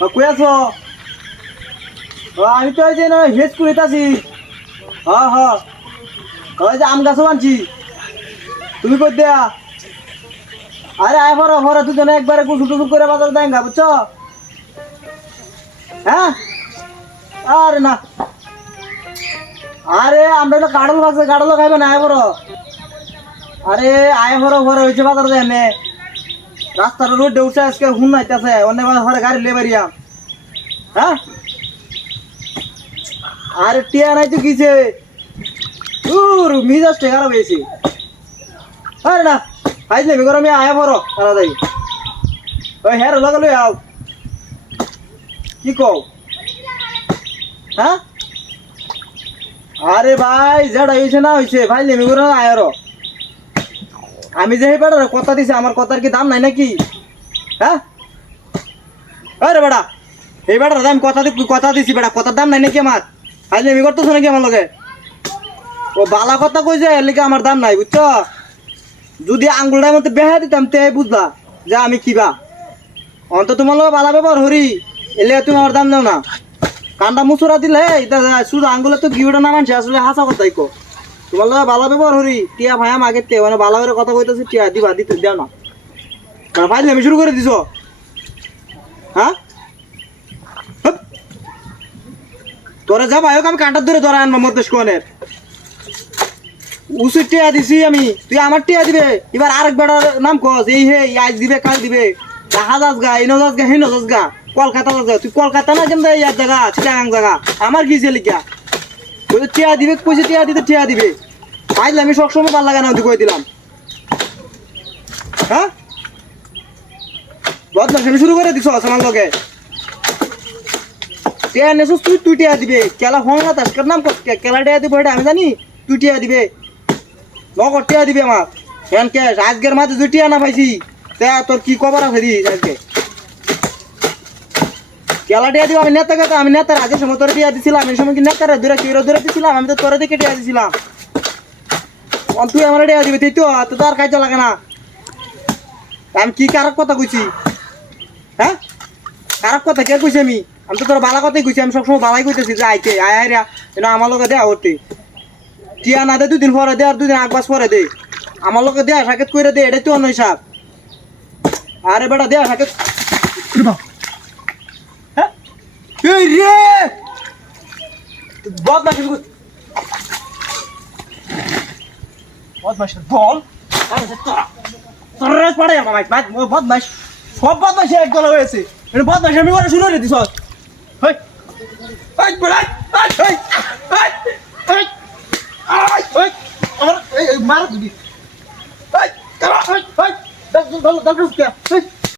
কই আছো? আমি তো ওই যে হেজ করিতাছি। হ্যাঁ হ্যাঁ, ওই যে আম গাছও আনছি। তুমি কই দেয়া? আরে আয় ভরো ভরো, দুজনে একবারে কুসুম টুসুম করে বাজার দেন গা, বুঝছো? হ্যাঁ, আরে না, আরে আমরা তো কাঁড়ল ভাগছে, কাঁড়লও খাইবে না। আয় ভরো, আরে আয় ভরো ভরো হয়েছে বাজার দেন। রাস্তার রোড উঠছে আজকে, হুন নাইতেছে অনেক ঘরে গাড়ি লেবারিয়া। হ্যাঁ, আরে টিয়া নাই তো কিছে, মিজাজটা খারাপ হয়েছে। আরে না, আইজ নেবে করো, আমি আয়া পড়ো তাড়াতাড়ি। ওই হ্যাঁ লাগালো আও, কি কও? হ্যাঁ, আরে ভাই যেটা হয়েছে না হয়েছে, ভাই নেমে করো আয়ারো। আমি যে বেড়ার কথা দিছি, আমার কথার কি দাম নাই নাকি? হ্যাঁ, আরে বেড়া, এই বেড়ার দাম কথা দিছি বেড়া, কথার দাম নাই নাকি আমার? ভাই নেমে করতেছো নাকি আমার লগে? ও বালা কথা কইছে, এর লিগে আমার দাম নাই, বুঝছো? যদি আঙ্গুলটার মধ্যে বেহা দিতাম তে বুঝলা যে আমি কিবা। অন্ত তোমার লোক বালা ব্যবহার হরি, এলে তুমি আমার দাম দাও না। কান্ডা মুচুরা দিলে শুধু আঙ্গুলে তো গিউটা না মানছে, আসলে হাসা কথাই কো। তোমার লোক বালা ব্যবহার হরি, টিয়া ভাই আমাকে তে মানে বালা করে কথা কইতেছি, টিয়া দিবা দিতে দেও না। ভাই আমি শুরু করে দিছো। হ্যাঁ, তোরা যা ভাই, আমি কাঁটার ধরে ধরা আনবো মধ্যে কোনের উচিত টিয়া দিছি আমি, তুই আমার টিয়া দিবে। এবার আরেক বেটার নাম কস, এই হে আজ দিবে কাল দিবে, হাজাজ গা এই নজাজ গা হে নজাজ গা, কলকাতা যা। তুই কলকাতা না কেন ইয়ার জায়গা চিটাগাং জায়গা, আমার কি লিখা তুই তো টিয়া দিবে কইছে, টিয়া দিতে টিয়া দিবে। পাইলে আমি সবসময় ভাল লাগা না তুই কই দিলাম। হ্যাঁ, বদমাশ আমি শুরু করে দিছ আমার লগে। টিয়া নেছিস তুই, তুই টিয়া দিবে। কেলা হংলা তার নাম কস, কেলা টিয়া দিব এটা আমি জানি, তুই টিয়া দিবে। নগদ টিয়া দিবি আমার হ্যান ক্যাশ। আজকের মাঝে তুই টিয়া না পাইছি, তা তোর কি খবর আছে দিস আজকে? কেলা টিয়া দিব আমি নেতা কথা, আমি নেতার আগের সময় তোর টিয়া দিছিলাম, এই সময় কি নেতারা দূরে কি দূরে দিছিলাম? আমি তো তোরা দিকে টিয়া দিছিলাম, তুই আমার টিয়া দিবি। তুই তো আর কাজ লাগে না। আমি কি কারক কথা কইছি? হ্যাঁ, কারক কথা কে কইছি? আমি তো তোর বালা কথাই কইছি, আমি সবসময় বালাই কইতেছি যে আইতে আয় আয় রা আমার লোকে দেয়া হতে। টিয়া না দে, 2 দিন পরে দে, আর 2 দিন আগবাস পরে দে। আমার লোকে দেয়া সাকেত করে দে, এটাই তো অন্য হিসাব। আরে বেটা দেয়া সাকেত। হ্যাঁ, এই রে বদমাশ বদমাশ বল। আরে তোরা তোরা পড়ে আমার ভাই বদমাশ, সব বদমাশ এক গলা হয়েছে। এটা বদমাশ আমি করে শুরু করে দিছ। হেই এই বড় এই এই এই এই আমার এই মার দিবি। এই এই এই দাও দাও দাও দাও